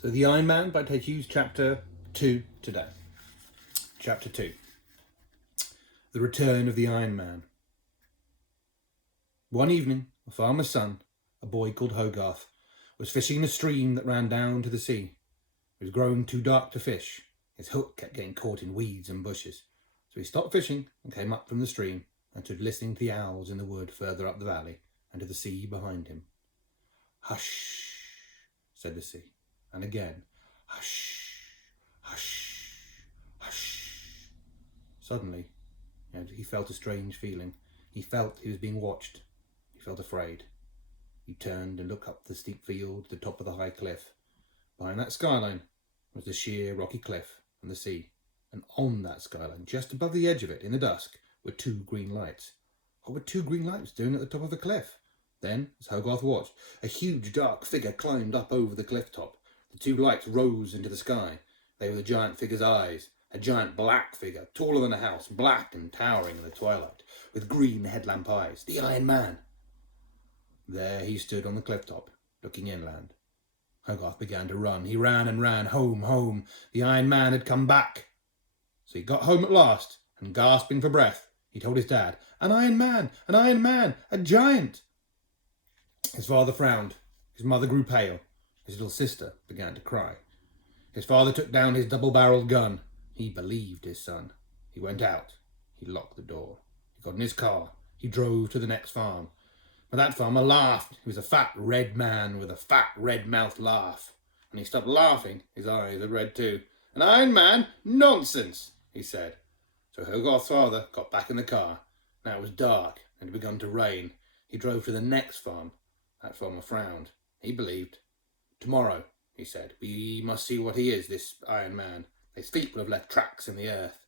So The Iron Man by Ted Hughes, Chapter 2 today. Chapter 2. The Return of the Iron Man. One evening, a farmer's son, a boy called Hogarth, was fishing in a stream that ran down to the sea. It was growing too dark to fish. His hook kept getting caught in weeds and bushes. So he stopped fishing and came up from the stream and stood listening to the owls in the wood further up the valley and to the sea behind him. "Hush," said the sea, and again, "Hush, hush, hush." Suddenly, he felt a strange feeling. He felt he was being watched. He felt afraid. He turned and looked up the steep field to the top of the high cliff. Behind that skyline was the sheer rocky cliff and the sea, and on that skyline, just above the edge of it, in the dusk, were two green lights. What were two green lights doing at the top of the cliff? Then, as Hogarth watched, a huge dark figure climbed up over the cliff top. The two lights rose into the sky. They were the giant figure's eyes, a giant black figure, taller than a house, black and towering in the twilight, with green headlamp eyes, the Iron Man. There he stood on the cliff top, looking inland. Hogarth began to run. He ran and ran, home, home. The Iron Man had come back. So he got home at last, and gasping for breath, he told his dad, "An Iron Man! An Iron Man! A giant!" His father frowned. His mother grew pale. His little sister began to cry. His father took down his double-barreled gun. He believed his son. He went out. He locked the door. He got in his car. He drove to the next farm. But that farmer laughed. He was a fat red man with a fat red-mouthed laugh. When he stopped laughing, his eyes had red too. "An Iron Man? Nonsense," he said. So Hogarth's father got back in the car. Now it was dark and it had begun to rain. He drove to the next farm. That farmer frowned. He believed. "Tomorrow," he said, "we must see what he is, this Iron Man. His feet will have left tracks in the earth."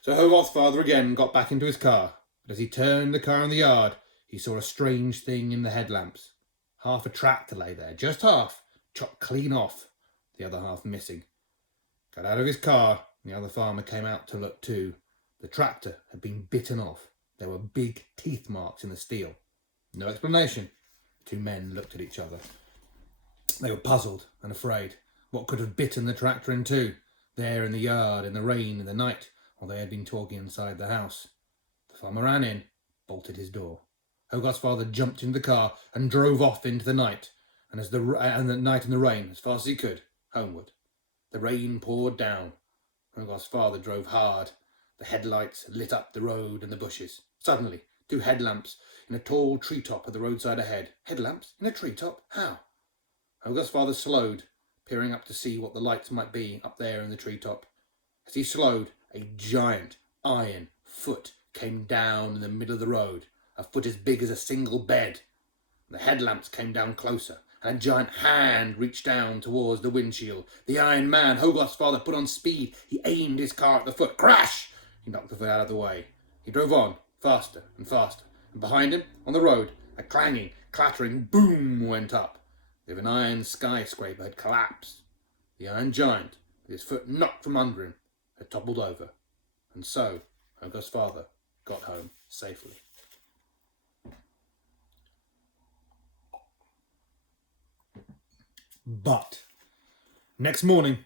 So Hogarth's father again got back into his car. But as he turned the car in the yard, he saw a strange thing in the headlamps. Half a tractor lay there, just half, chopped clean off, the other half missing. Got out of his car, and the other farmer came out to look too. The tractor had been bitten off. There were big teeth marks in the steel. No explanation. The two men looked at each other. They were puzzled and afraid. What could have bitten the tractor in two, there in the yard, in the rain, in the night, while they had been talking inside the house? The farmer ran in, bolted his door. Hogarth's father jumped into the car and drove off into the night, and the night and the rain, as fast as he could, homeward. The rain poured down. Hogarth's father drove hard. The headlights lit up the road and the bushes. Suddenly, two headlamps in a tall treetop at the roadside ahead. Headlamps in a treetop? How? Hogarth's father slowed, peering up to see what the lights might be up there in the treetop. As he slowed, a giant iron foot came down in the middle of the road, a foot as big as a single bed. The headlamps came down closer, and a giant hand reached down towards the windshield. The Iron Man, Hogarth's father, put on speed. He aimed his car at the foot. Crash! He knocked the foot out of the way. He drove on, faster and faster, and behind him, on the road, a clanging, clattering boom went up. As if an iron skyscraper had collapsed. The Iron Giant, with his foot knocked from under him, had toppled over. And so, Hogarth's father got home safely. But next morning,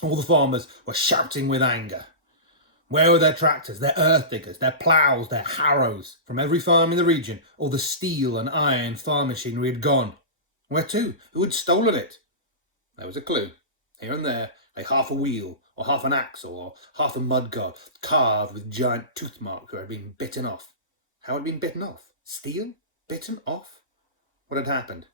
all the farmers were shouting with anger. Where were their tractors, their earth diggers, their ploughs, their harrows? From every farm in the region, all the steel and iron farm machinery had gone. Where to? Who had stolen it? There was a clue. Here and there lay half a wheel, or half an axle, or half a mudguard, carved with giant tooth marks where it had been bitten off. How had it been bitten off? Steel? Bitten off? What had happened?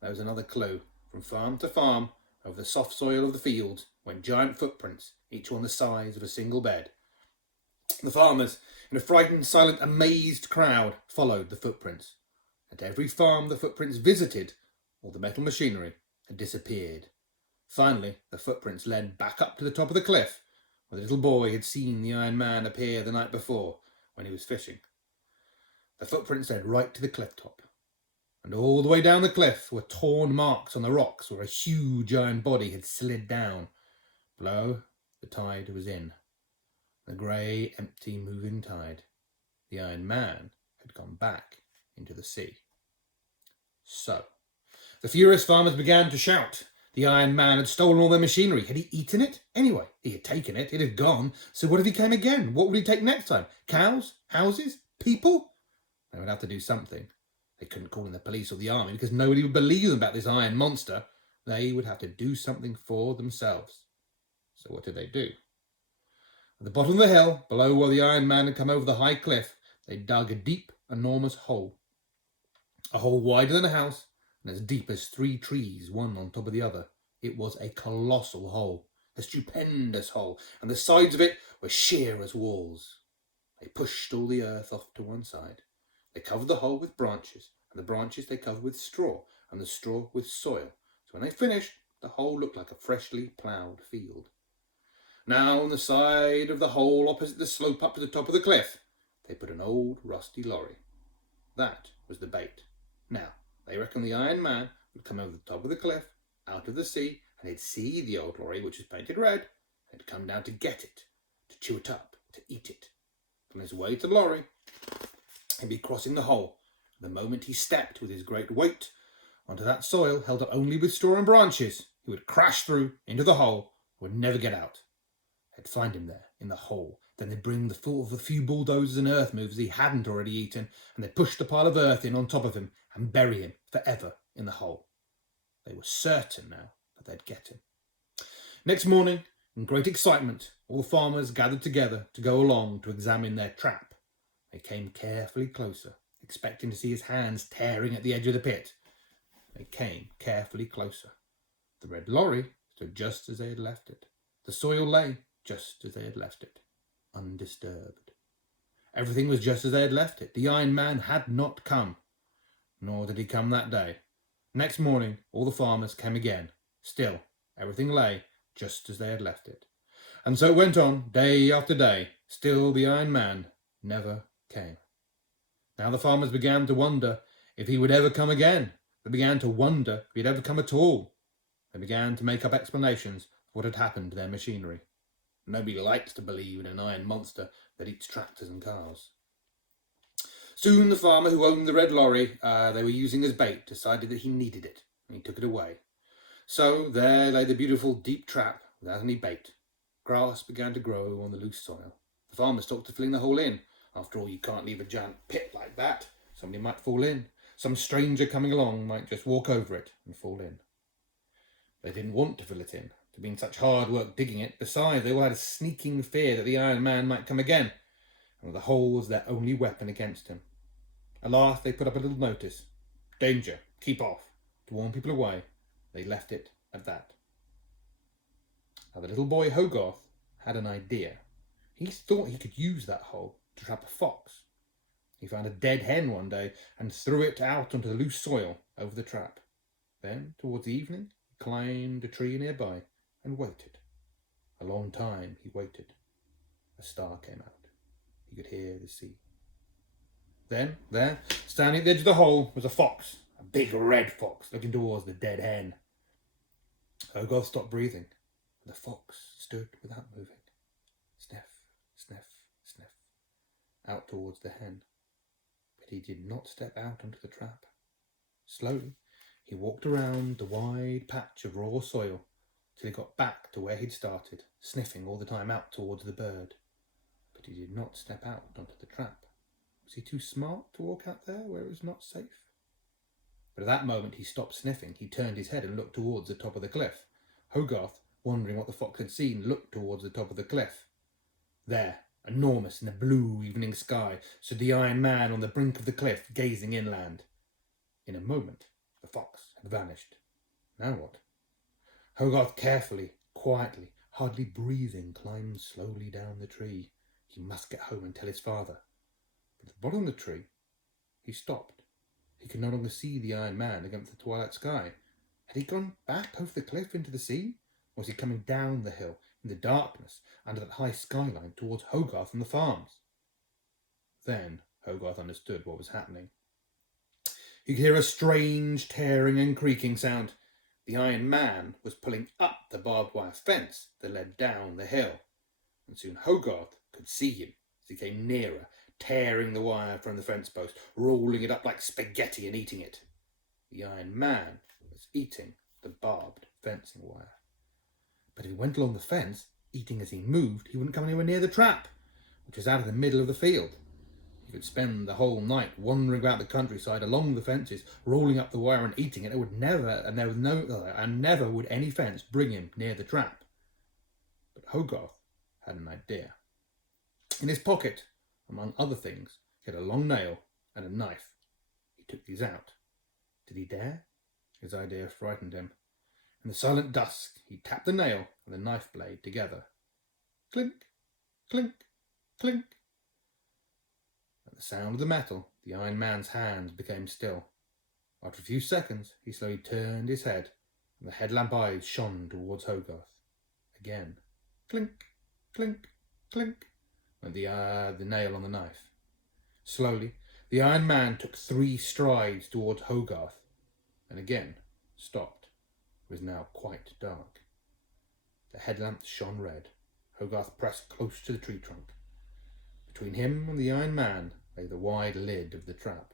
There was another clue. From farm to farm, over the soft soil of the fields, went giant footprints, each one the size of a single bed. The farmers, in a frightened, silent, amazed crowd, followed the footprints. At every farm the footprints visited, all the metal machinery had disappeared. Finally, the footprints led back up to the top of the cliff, where the little boy had seen the Iron Man appear the night before, when he was fishing. The footprints led right to the cliff top. And all the way down the cliff were torn marks on the rocks where a huge iron body had slid down. Below, the tide was in. The grey, empty, moving tide. The Iron Man had gone back into the sea. So, the furious farmers began to shout. The Iron Man had stolen all their machinery. Had he eaten it? Anyway, he had taken it. It had gone. So what if he came again? What would he take next time? Cows? Houses? People? They would have to do something. They couldn't call in the police or the army because nobody would believe them about this iron monster. They would have to do something for themselves. So what did they do? At the bottom of the hill, below where the Iron Man had come over the high cliff, they dug a deep, enormous hole. A hole wider than a house and as deep as 3 trees, one on top of the other. It was a colossal hole, a stupendous hole, and the sides of it were sheer as walls. They pushed all the earth off to one side. They covered the hole with branches, and the branches they covered with straw, and the straw with soil. So when they finished, the hole looked like a freshly ploughed field. Now on the side of the hole opposite the slope up to the top of the cliff, they put an old rusty lorry. That was the bait. Now, they reckon the Iron Man would come over the top of the cliff, out of the sea, and he'd see the old lorry, which was painted red, and he'd come down to get it, to chew it up, to eat it. On his way to the lorry, he'd be crossing the hole. The moment he stepped with his great weight onto that soil held up only with straw and branches, he would crash through into the hole, would never get out. They'd find him there, in the hole. Then they'd bring the full of a few bulldozers and earth movers he hadn't already eaten, and they'd push the pile of earth in on top of him and bury him forever in the hole. They were certain now that they'd get him. Next morning, in great excitement, all the farmers gathered together to go along to examine their trap. They came carefully closer, expecting to see his hands tearing at the edge of the pit. They came carefully closer. The red lorry stood just as they had left it. The soil lay just as they had left it, undisturbed. Everything was just as they had left it. The Iron Man had not come, nor did he come that day. Next morning, all the farmers came again. Still, everything lay just as they had left it. And so it went on, day after day. Still the Iron Man never came. Now the farmers began to wonder if he would ever come again. They began to wonder if he'd ever come at all. They began to make up explanations of what had happened to their machinery. Nobody likes to believe in an iron monster that eats tractors and cars. Soon the farmer who owned the red lorry they were using as bait decided that he needed it, and he took it away. So there lay the beautiful deep trap without any bait. Grass began to grow on the loose soil. The farmers talked of filling the hole in. After all, you can't leave a giant pit like that. Somebody might fall in. Some stranger coming along might just walk over it and fall in. They didn't want to fill it in. It had been such hard work digging it. Besides, they all had a sneaking fear that the Iron Man might come again, and the hole was their only weapon against him. At last they put up a little notice. Danger, keep off, to warn people away. They left it at that. Now the little boy Hogarth had an idea. He thought he could use that hole to trap a fox. He found a dead hen one day and threw it out onto the loose soil over the trap. Then, towards evening, he climbed a tree nearby and waited. A long time he waited. A star came out. He could hear the sea. Then, there, standing at the edge of the hole, was a fox, a big red fox, looking towards the dead hen. Hogarth stopped breathing, and the fox stood without moving. Sniff, sniff, sniff, out towards the hen. But he did not step out onto the trap. Slowly, he walked around the wide patch of raw soil till he got back to where he'd started, sniffing all the time out towards the bird. But he did not step out onto the trap. Was he too smart to walk out there where it was not safe? But at that moment he stopped sniffing. He turned his head and looked towards the top of the cliff. Hogarth, wondering what the fox had seen, looked towards the top of the cliff. There, enormous in the blue evening sky, stood the Iron Man on the brink of the cliff, gazing inland. In a moment, the fox had vanished. Now what? Hogarth carefully, quietly, hardly breathing, climbed slowly down the tree. He must get home and tell his father. But at the bottom of the tree, he stopped. He could no longer see the Iron Man against the twilight sky. Had he gone back over the cliff into the sea? Or was he coming down the hill in the darkness under that high skyline towards Hogarth and the farms? Then Hogarth understood what was happening. He could hear a strange tearing and creaking sound. The Iron Man was pulling up the barbed wire fence that led down the hill, and soon Hogarth could see him as he came nearer, tearing the wire from the fence post, rolling it up like spaghetti and eating it. The Iron Man was eating the barbed fencing wire. But if he went along the fence, eating as he moved, he wouldn't come anywhere near the trap, which was out of the middle of the field. He could spend the whole night wandering about the countryside along the fences, rolling up the wire and eating it. It would never would any fence bring him near the trap. But Hogarth had an idea. In his pocket, among other things, he had a long nail and a knife. He took these out. Did he dare? His idea frightened him. In the silent dusk, he tapped the nail and the knife blade together. Clink, clink, clink. At the sound of the metal, the Iron Man's hands became still. After a few seconds, he slowly turned his head, and the headlamp eyes shone towards Hogarth. Again, clink, clink, clink, went the nail on the knife. Slowly, the Iron Man took 3 strides towards Hogarth, and again stopped. It was now quite dark. The headlamp shone red. Hogarth pressed close to the tree trunk. Between him and the Iron Man lay the wide lid of the trap.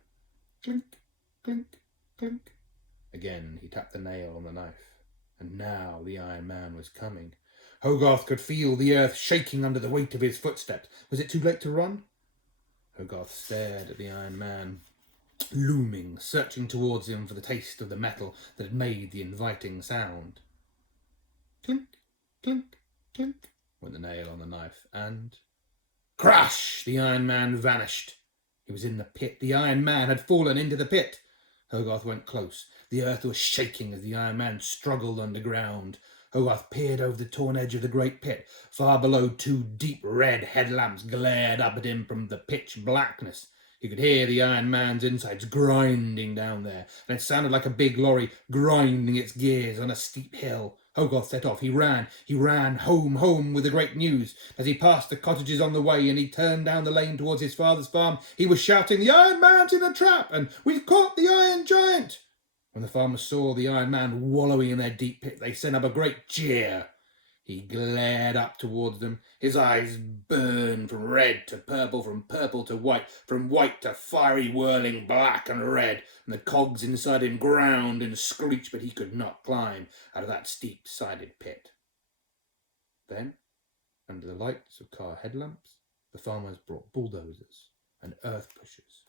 Clink, clink, clink. Again he tapped the nail on the knife. And now the Iron Man was coming. Hogarth could feel the earth shaking under the weight of his footsteps. Was it too late to run? Hogarth stared at the Iron Man, looming, searching towards him for the taste of the metal that had made the inviting sound. Clink, clink, clink, went the nail on the knife, and crash! The Iron Man vanished. He was in the pit. The Iron Man had fallen into the pit. Hogarth went close. The earth was shaking as the Iron Man struggled underground. Hogarth peered over the torn edge of the great pit. Far below, 2 deep red headlamps glared up at him from the pitch blackness. He could hear the Iron Man's insides grinding down there, and it sounded like a big lorry grinding its gears on a steep hill. Hogarth set off. He ran home with the great news. As he passed the cottages on the way and he turned down the lane towards his father's farm, he was shouting, "The Iron Man's in a trap, and we've caught the Iron Giant!" When the farmers saw the Iron Man wallowing in their deep pit, they sent up a great cheer. He glared up towards them. His eyes burned from red to purple, from purple to white, from white to fiery whirling black and red, and the cogs inside him ground and screeched, but he could not climb out of that steep-sided pit. Then, under the lights of car headlamps, the farmers brought bulldozers and earth pushers.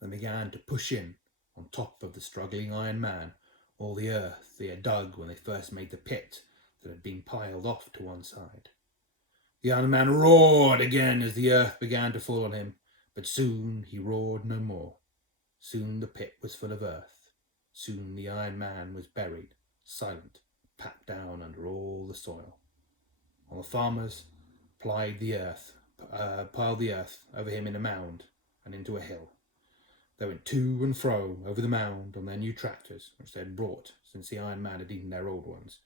They began to push in on top of the struggling Iron Man all the earth they had dug when they first made the pit that had been piled off to one side. The Iron Man roared again as the earth began to fall on him, but soon he roared no more. Soon the pit was full of earth. Soon the Iron Man was buried, silent, packed down under all the soil. While the farmers piled the earth over him in a mound and into a hill. They went to and fro over the mound on their new tractors, which they had brought since the Iron Man had eaten their old ones.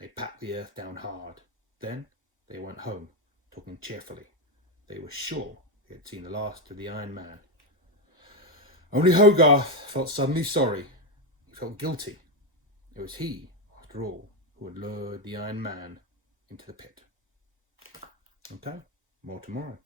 They packed the earth down hard. Then they went home, talking cheerfully. They were sure they had seen the last of the Iron Man. Only Hogarth felt suddenly sorry. He felt guilty. It was he, after all, who had lured the Iron Man into the pit. Okay, more tomorrow.